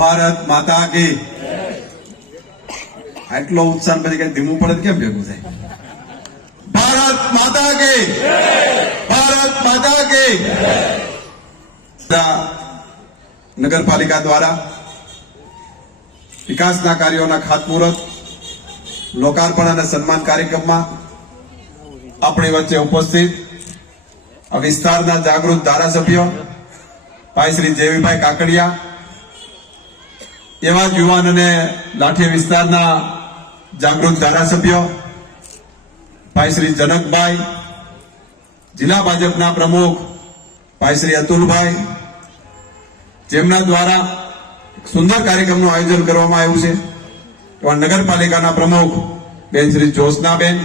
ભારત માતા કી આટલો ઉત્સાહ પછી કઈ ધીમું પડે કેમ ભેગું થાય? ભારત માતા કી ભારત માતા કી નગરપાલિકા દ્વારા વિકાસના કાર્યોના ખાતમુહૂર્ત, લોકાર્પણ અને સન્માન કાર્યક્રમમાં આપણી વચ્ચે ઉપસ્થિત આ વિસ્તારના જાગૃત ધારાસભ્યો ભાઈ શ્રી જેવીભાઈ કાકડિયા, એવા જ યુવાન અને લાઠી વિસ્તારના જાગૃત ધારાસભ્યો ભાઈ શ્રી જનકભાઈ, જિલ્લા ભાજપના પ્રમુખ ભાઈ શ્રી અતુલભાઈ, જેમના દ્વારા સુંદર કાર્યક્રમનું આયોજન કરવામાં આવ્યું છે, એવા નગરપાલિકાના પ્રમુખ બેન શ્રી જ્યોત્સનાબેન,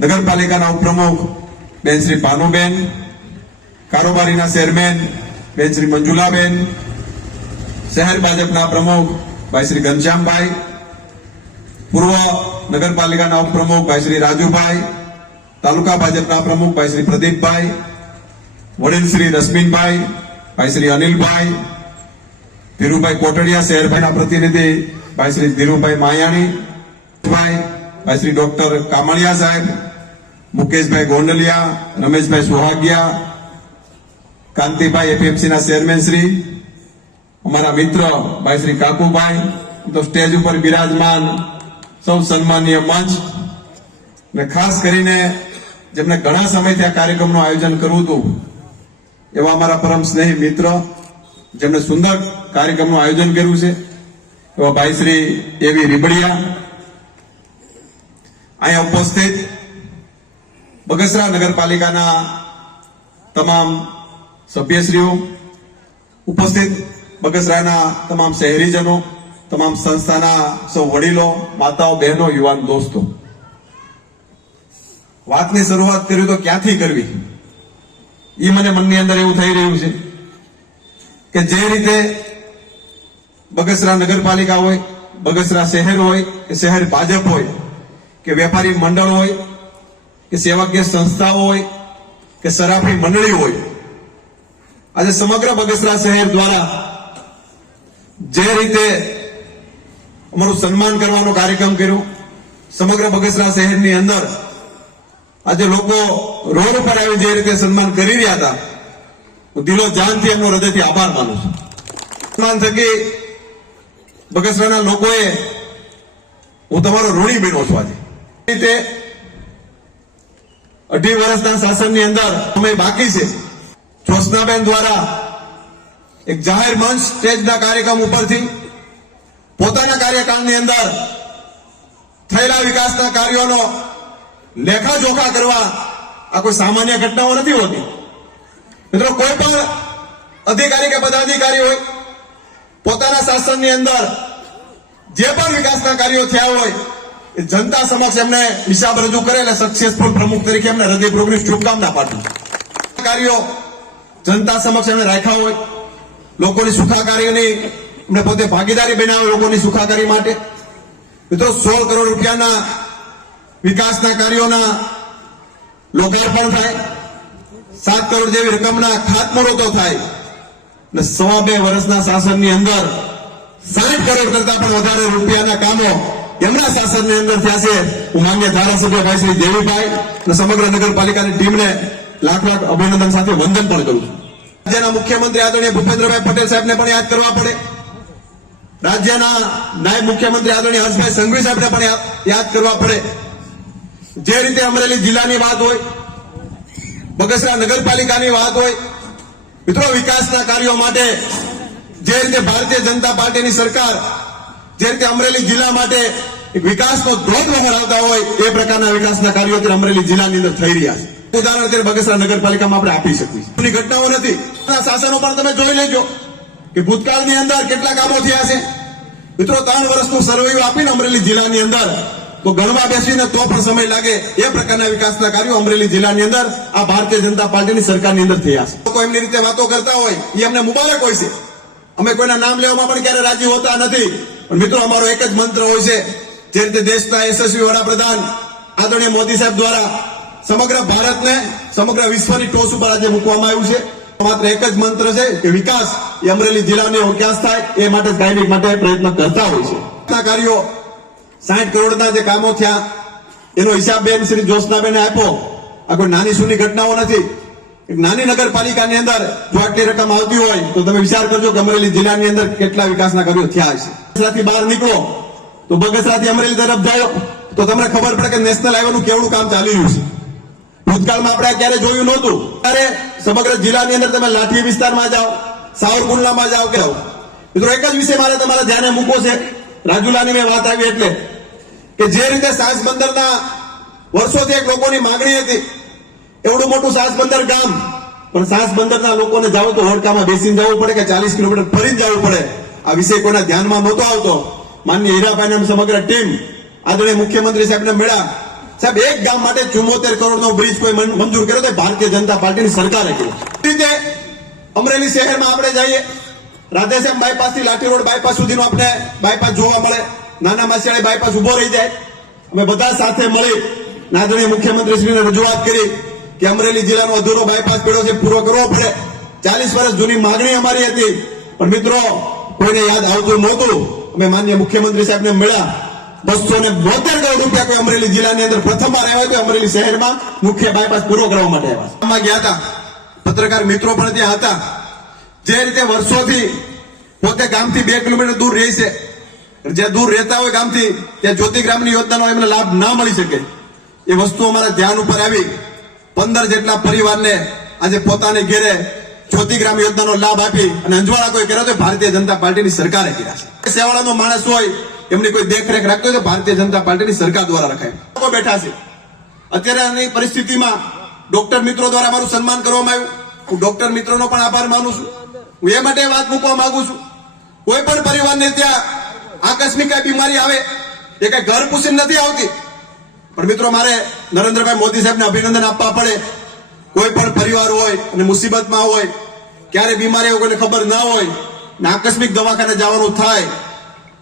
નગરપાલિકાના ઉપપ્રમુખ બેન શ્રી ભાનુબેન, કારોબારીના ચેરમેન બેન શ્રી મંજુલાબેન, શહેર ભાજપના પ્રમુખ ભાઈ શ્રી ઘનશ્યામભાઈ, પૂર્વ નગરપાલિકાના ઉપપ્રમુખ ભાઈ શ્રી રાજુભાઈ, તાલુકા ભાજપના પ્રમુખ ભાઈ શ્રી પ્રદીપભાઈ, વડીલ શ્રી રશ્મિનભાઈ, ભાઈ શ્રી અનિલભાઈ, ધીરુભાઈ કોટડિયા, શહેરભાઈના પ્રતિનિધિ ભાઈ શ્રી ધીરુભાઈ માયાણી, ભાઈ શ્રી ડોક્ટર કામળિયા સાહેબ, મુકેશભાઈ ગોંડલિયા, રમેશભાઈ સુહાગિયા, કાંતિભાઈ એપીએમસીના ચેરમેન શ્રી, અમારા મિત્ર ભાઈ શ્રી કાકુભાઈ, તો સ્ટેજ ઉપર બિરાજમાન સૌ સન્માનીય મંચ, ને ખાસ કરીને જેમને ઘણા સમયથી આ કાર્યક્રમનું આયોજન કરવું હતું એવા અમારા પરમ સ્નેહી મિત્ર, જેમને સુંદર કાર્યક્રમનું આયોજન કર્યું છે, એવા ભાઈ શ્રી એવી રીબડિયા, અહીંયા ઉપસ્થિત બગસરા નગરપાલિકાના તમામ સભ્યશ્રીઓ, ઉપસ્થિત બગસરાના તમામ શહેરીજનો, તમામ સંસ્થાના સૌ વડીલો, માતાઓ, બહેનો, યુવાન દોસ્તો, વાતની શરૂઆત કરી તો ક્યાંથી કરવી એ મને મનની અંદર એવું થઈ રહ્યું છે કે જે રીતે બગસરા નગરપાલિકા હોય, બગસરા શહેર હોય કે શહેર ભાજપ હોય કે વેપારી મંડળ હોય કે સેવાકીય સંસ્થાઓ હોય કે સરાફી મંડળી હોય, આજે સમગ્ર બગસરા શહેર દ્વારા જે રીતે અમારું સન્માન કરવાનો કાર્યક્રમ કર્યો, સમગ્ર બગસરા શહેરની અંદર આજે લોકો રોડ પર આવી જે રીતે સન્માન કરી રહ્યા હતા, હું દિલો જાનથી એમનો હૃદયથી આભાર માનું છું. સન્માન થકી બગસરાના લોકોએ હું તમારો ઋણી બન્યો છું. આજે રીતે 2.5 વર્ષના શાસનની અંદર સમય બાકી છે. જ્યોત્સનાબેન દ્વારા એક જાહેર મંચ સ્ટેજના કાર્યક્રમ ઉપરથી પોતાના કાર્યકાળની અંદર થયેલા વિકાસના કાર્યોનો લેખાજોખા કરવા, આ કોઈ સામાન્ય ઘટનાઓ નથી હોતી મિત્રો. કોઈ પણ અધિકારી કે પદાધિકારી હોય, પોતાના શાસનની અંદર જે પણ વિકાસના કાર્યો થયા હોય એ જનતા સમક્ષ એમને હિસાબ રજૂ કરે, એટલે સક્સેસફુલ પ્રમુખ તરીકે એમને હૃદયપૂર્વકની શુભકામના પાઠવું. કાર્યો જનતા સમક્ષ એમને રાખ્યા હોય, લોકોની સુખાકારીની એમને પોતે ભાગીદારી બનાવે, લોકોની સુખાકારી માટે મિત્રો 16 કરોડ રૂપિયાના વિકાસના કાર્યોના લોકાર્પણ થાય, 7 કરોડ જેવી રકમના ખાતમુહૂર્તો થાય, અને 2.5 વર્ષના શાસનની અંદર 60 કરોડ કરતા પણ વધારે રૂપિયાના કામો એમના શાસનની અંદર થયા છે. હું માન્ય ધારાસભ્ય ભાઈ શ્રી દેવીભાઈ અને સમગ્ર નગરપાલિકાની ટીમને લાખ લાખ અભિનંદન સાથે વંદન પણ કરું છું. રાજ્યના મુખ્યમંત્રી આદરણીય ભૂપેન્દ્રભાઈ પટેલ સાહેબને પણ યાદ કરવા પડે, રાજ્યના નાયબ મુખ્યમંત્રી આદરણીય હર્ષભાઈ સંઘવી સાહેબને પણ યાદ કરવા પડે. જે રીતે અમરેલી જિલ્લાની વાત હોય, બગસરા નગરપાલિકાની વાત હોય મિત્રો, વિકાસના કાર્યો માટે જે રીતે ભારતીય જનતા પાર્ટીની સરકાર જે રીતે અમરેલી જિલ્લા માટે વિકાસનો ધોધ લહેરાવતા હોય એ પ્રકારના વિકાસના કાર્યો અત્યારે અમરેલી જિલ્લાની અંદર થઈ રહ્યા છે. ઉદાહરણ અત્યારે બગસરા નગરપાલિકામાં આપણે આપી શકીએ છીએ. ઘટનાઓ નથી, શાસનો પણ તમે જોઈ લેજો કે ભૂતકાળની અંદર કેટલા કામો થયા છે મિત્રો. 3 વર્ષનું સર્વે આપીને અમરેલી જિલ્લાની અંદર તો ગણવા બેસીને તો પણ સમય લાગે એ પ્રકારના વિકાસના કાર્યો અમરેલી જિલ્લાની અંદર આ ભારતીય જનતા પાર્ટીની સરકારની અંદર થયા છે. લોકો એમની રીતે વાતો કરતા હોય એ અમને મુબારક હોય છે. અમે કોઈના નામ લેવામાં પણ ક્યારે રાજી હોતા નથી, પણ મિત્રો અમારો એક જ મંત્ર હોય છે, જે રીતે દેશના યશસ્વી વડાપ્રધાન આદરણીય મોદી સાહેબ દ્વારા સમગ્ર ભારતને સમગ્ર વિશ્વની ટોચ ઉપર આજે મૂકવામાં આવ્યું છે, માત્ર એક જ મંત્ર છે કે વિકાસ એ અમરેલી જિલ્લાનો વિકાસ થાય એ માટે કાયમી માટે પ્રયત્ન કરતા હોય છે. આ કાર્યો 60 કરોડના જે કામો થયા એનો હિસાબ બેન શ્રી જ્યોત્સનાબેને આપ્યો. આ કોઈ નાની સૂની ઘટનાઓ નથી. એક નાની નગરપાલિકાની અંદર જો આટલી રકમ આવતી હોય તો તમે વિચાર કરજો કે અમરેલી જિલ્લાની અંદર કેટલા વિકાસના કાર્યો થયા હશે. બગસરાથી બહાર નીકળો તો બગસરાથી અમરેલી તરફ જાઓ તો તમને ખબર પડે કે નેશનલ હાઈવેનું કેવડું કામ ચાલી રહ્યું છે. ભૂતકાળમાં આપણે ક્યારે જોયું નહોતું. ત્યારે સમગ્ર જિલ્લાની અંદર તમે લાઠી વિસ્તારમાં જાઓ, સાવરકુંડલામાં જાઓ કે મિત્રો એક જ વિષય મારે તમારા ધ્યાને મૂકવો છે. રાજુલાની મેં વાત આવી એટલે કે જે રીતે સાસ બંદરના વર્ષોથી એક લોકોની માંગણી હતી એવડું મોટું સાસ બંદર ગામ, પણ સાસ બંદરના લોકોને જાવ તો હોડકામાં બેસીને જવું પડે કે 40 કિલોમીટર ફરીને જવું પડે. આ વિષય કોઈના ધ્યાનમાં નહોતો આવતો. માનનીય હીરાભાઈ સમગ્ર ટીમ આદરણીય મુખ્યમંત્રી સાહેબને મળ્યા. સાહેબ એક ગામ માટે 74 કરોડનો બ્રિજ કોઈ મંજૂર કર્યો તો ભારતીય જનતા પાર્ટીની સરકારે કર્યો. રીતે અમરેલી શહેરમાં આપણે જઈએ રાધેશ્યામ બાયપાસ થી લાઠી રોડ બાયપાસ સુધીનો આપણે બાયપાસ જોવા મળે. નાના માસિયાળી બાયપાસ ઉભો રહી જાય. અમે બધા સાથે મળી આદરણીય મુખ્યમંત્રી શ્રીને રજૂઆત કરી કે અમરેલી જિલ્લાનો અધૂરો બાયપાસ પડ્યો છે, પૂરો કરવો પડે. 40 વર્ષ જૂની માંગણી અમારી હતી, પણ મિત્રો કોઈને યાદ આવતું નહોતું. અમે માનનીય મુખ્યમંત્રી સાહેબને મળ્યા. 272 કરોડ રૂપિયા કોઈ અમરેલી જિલ્લાની અંદર પ્રથમવાર આવ્યા તો અમરેલી શહેરમાં મુખ્ય બાયપાસ પૂરો કરવા માટે આવ્યા. ગયા હતા પત્રકાર મિત્રો પણ ત્યાં હતા. જે રીતે વર્ષોથી પોતે ગામથી 2 કિલોમીટર દૂર રહે છે, જ્યાં દૂર રહેતા હોય ગામથી ત્યાં જ્યોતિગ્રામની યોજનાનો એમને લાભ ના મળી શકે એ વસ્તુ અમારા ધ્યાન ઉપર આવી. 15 જેટલા પરિવારને આજે પોતાને ઘેરે જ્યોતિગ્રામ યોજનાનો લાભ આપી અને અંજવાળા કોઈ કર્યો તો ભારતીય જનતા પાર્ટીની સરકારે કર્યા છે. સેવાળાનો માણસ હોય એમની કોઈ દેખરેખ રાખતો હોય તો ભારતીય જનતા પાર્ટીની સરકાર દ્વારા રખાય. લોકો બેઠા છે. અત્યારેની પરિસ્થિતિમાં ડોક્ટર મિત્રો દ્વારા મારું સન્માન કરવામાં આવ્યું. હું ડોક્ટર મિત્રોનો પણ આભાર માનું છું. હું એ માટે વાત મૂકવા માંગુ છું, કોઈ પણ પરિવારને ત્યાં આકસ્મિક કઈ બીમારી આવે એ કઈ ઘર પૂછીને નથી આવતી. પણ મિત્રો મારે નરેન્દ્રભાઈ મોદી સાહેબને અભિનંદન આપવા પડે. કોઈ પણ પરિવાર હોય અને મુસીબતમાં હોય, ક્યારે બીમારી હોય કોઈને ખબર ના હોય ને આકસ્મિક દવાખાને જવાનું થાય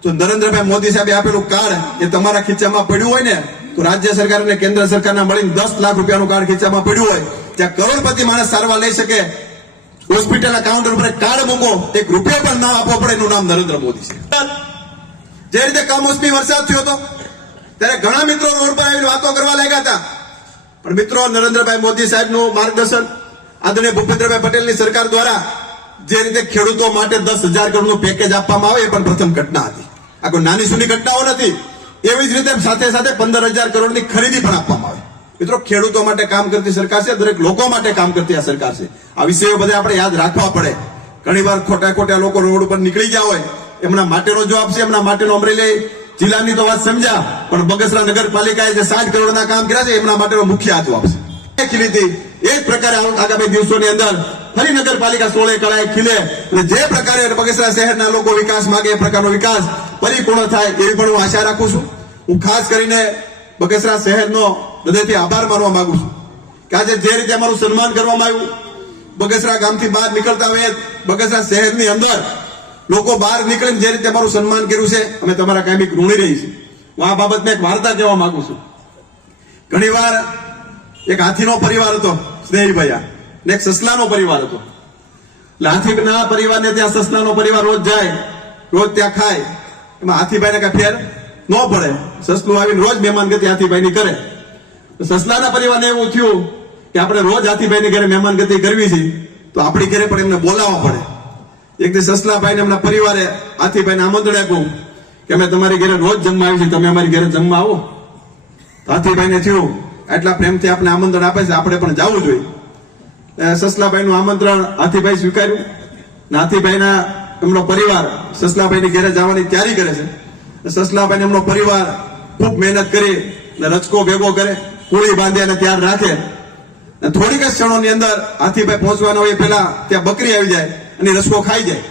તો નરેન્દ્રભાઈ મોદી સાહેબે આપેલું કાર્ડ એ તમારા ખીચામાં પડ્યું હોય ને તો રાજ્ય સરકાર અને કેન્દ્ર સરકારના મળીને 10 લાખ રૂપિયાનું કાર્ડ ખીચામાં પડ્યું હોય, જ્યાં કરોડપતિ માણસ સારવાર લઈ શકે, હોસ્પિટલના કાઉન્ટર ઉપર કાર્ડ મૂકો, 1 રૂપિયો પણ ના આપવો પડે, એનું નામ નરેન્દ્ર મોદી છે. જે રીતે કમોસમી વરસાદ થયો હતો ત્યારે ઘણા મિત્રો રોડ પર આવીને વાતો કરવા લાગ્યા હતા, પણ મિત્રો નરેન્દ્રભાઈ મોદી સાહેબનું માર્ગદર્શન આદરણીય ભૂપેન્દ્રભાઈ પટેલની સરકાર દ્વારા જે રીતે ખેડૂતો માટે 10,000 કરોડનું પેકેજ આપવામાં આવે એ પણ પ્રથમ ઘટના હતી. આ કોઈ નાની સૂની ઘટનાઓ નથી. એવી જ રીતે સાથે સાથે 15,000 કરોડની ખરીદી પણ આપવામાં આવે. મિત્રો ખેડૂતો માટે કામ કરતી સરકાર છે, દરેક લોકો માટે કામ કરતી આ સરકાર છે. આ વિષયો બધા આપણે યાદ રાખવા પડે. ઘણી વાર ખોટા લોકો રોડ ઉપર નીકળી ગયા હોય, એમના માટેનો જવાબ છે, એમના માટેનો અમરેલી જિલ્લાની તો વાત સમજ્યા, પણ બગસરા નગરપાલિકાએ જે 60 કરોડના કામ કર્યા છે એમના માટેનો મુખ્ય જવાબ છે. ખીલી હતી એ જ પ્રકારે આગામી દિવસોની અંદર ફરી નગરપાલિકા 16 કળાએ ખીલે અને જે પ્રકારે બગસરા શહેરના લોકો વિકાસ માંગે એ પ્રકારનો વિકાસ પરિપૂર્ણ થાય એવી પણ હું આશા રાખું છું. હું ખાસ કરીને બગસરા શહેરનો હૃદયથી આભાર માનવા માંગુ છું કે આજે જે રીતે અમારું સન્માન કરવામાં આવ્યું. બગસરા ગામથી બહાર નીકળતા હોય બગસરા શહેરની અંદર લોકો બહાર નીકળીને જે રીતે અમારું સન્માન કર્યું છે અમે તમારા કાયમી ઋણી રહી છે. હું આ બાબતને એક વાર્તા કહેવા માંગુ છું. ઘણી વાર એક હાથીનો પરિવાર હતો સ્નેહીભાઈ ને એક સસલાનો પરિવાર હતો. એટલે હાથીના પરિવારને ત્યાં સસલાનો પરિવાર રોજ જાય, રોજ ત્યાં ખાય. એમાં હાથીભાઈને કઈ ફેર ન પડે. સસલું આવીને રોજ મહેમાનગતિ હાથીભાઈની કરે. સસલાના પરિવારને એવું થયું કે આપણે રોજ હાથીભાઈની ઘરે મહેમાનગતિ કરવી છે તો આપણી ઘરે પણ એમને બોલાવવા પડે. એક દિવસ સસલાભાઈને એમના પરિવારે હાથીભાઈને આમંત્રણ આપ્યું કે અમે તમારી ઘરે રોજ જમવા આવી છીએ, તમે અમારી ઘરે જમવા આવો. હાથીભાઈને થયું એટલા પ્રેમથી આપણે આમંત્રણ આપે છે, આપણે પણ જવું જોઈએ. સસલાભાઈનું આમંત્રણ હાથીભાઈ સ્વીકાર્યું. હાથીભાઈના એમનો પરિવાર સસલાભાઈની ઘરે જવાની તૈયારી કરે છે. સસલાભાઈ એમનો પરિવાર ખૂબ મહેનત કરી રચકો ભેગો કરે, કુળી બાંધી અને તૈયાર રાખે. થોડીક જ ક્ષણોની અંદર હાથીભાઈ પહોંચવાના હોય પહેલા ત્યાં બકરી આવી જાય અને રસકો ખાઈ જાય.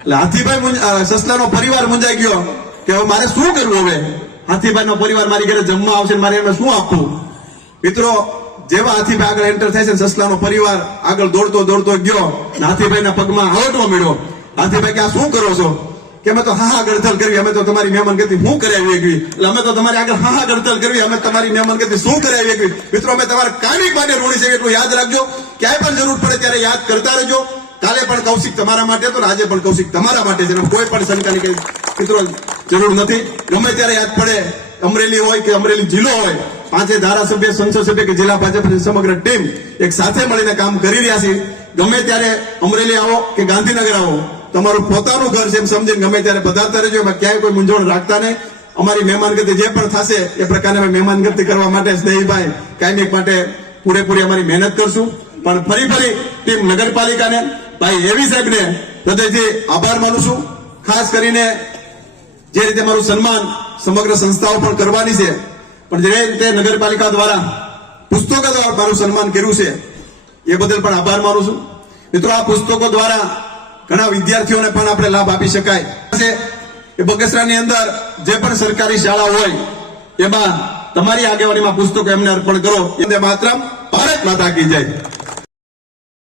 એટલે હાથીભાઈ સસલાનો પરિવાર મૂંઝાઈ ગયો કે હવે મારે શું કરવું. હવે હાથીભાઈનો પરિવાર મારી ઘરે જમવા આવશે, મારે એમને શું આપવું. મિત્રો જેવા હાથીભાઈ આગળ એન્ટર થાય છે સસલાનો પરિવાર આગળ દોડતો ગયો. હાથીભાઈના પગમાં હળટવો મળ્યો. હાથીભાઈ કે આ શું કરો છો? કે અમે તો હા ગળથલ કરવી, અમે તો તમારી મહેમાનગતિ શું કરાવી એકવી, એટલે અમે તો તમારી આગળ હા ગળથલ કરવી, અમે તમારી મહેમાનગતિ શું કરાવી એકવી. મિત્રો અમે તમારા કાયમિક માટે ઋણી છે, એટલું યાદ રાખજો. ક્યાંય પણ જરૂર પડે ત્યારે યાદ કરતા રહેજો. કાલે પણ કૌશિક તમારા માટે હતો ને આજે પણ કૌશિક તમારા માટે છે. એમાં કોઈ પણ શંકાની કઈ મિત્રો જરૂર નથી. ગમે ત્યારે યાદ પડે, અમરેલી હોય કે અમરેલી જિલ્લો હોય, પાંચે ધારાસભ્ય, સંસદ સભ્ય કે જિલ્લા ભાજપની સમગ્ર ટીમ એક સાથે મળીને કામ કરી રહ્યા છે. ગમે ત્યારે અમરેલી આવો કે ગાંધીનગર આવો, તમારું પોતાનું ઘર છે એમ સમજીને ગમે ત્યારે પધારતા રહેજો. એમાં ક્યાંય કોઈ મૂંઝવણ રાખતા નહીં. અમારી મહેમાનગતિ જે પણ થશે એ પ્રકારે અમે મહેમાનગતિ કરવા માટે સ્નેહીભાઈ કાયમિક માટે પૂરેપૂરી અમારી મહેનત કરશું. પણ ફરી ટીમ નગરપાલિકાને, ભાઈ એવી સાહેબને હૃદયથી આભાર માનું છું. ખાસ કરીને જે રીતે મારું સન્માન સમગ્ર સંસ્થાઓ પણ કરવાની છે, પણ જે રીતે નગરપાલિકા દ્વારા પુસ્તકો દ્વારા મારું સન્માન કર્યું છે એ બદલ પણ આભાર માનું છું. મિત્રો આ પુસ્તકો દ્વારા ઘણા વિદ્યાર્થીઓને પણ આપણે લાભ આપી શકાય છે. એ બગસરાની અંદર જે પણ સરકારી શાળા હોય એમાં તમારી આગેવાનીમાં પુસ્તકો એમને અર્પણ કરો. એમને માત્ર ભારત માતા કી જય.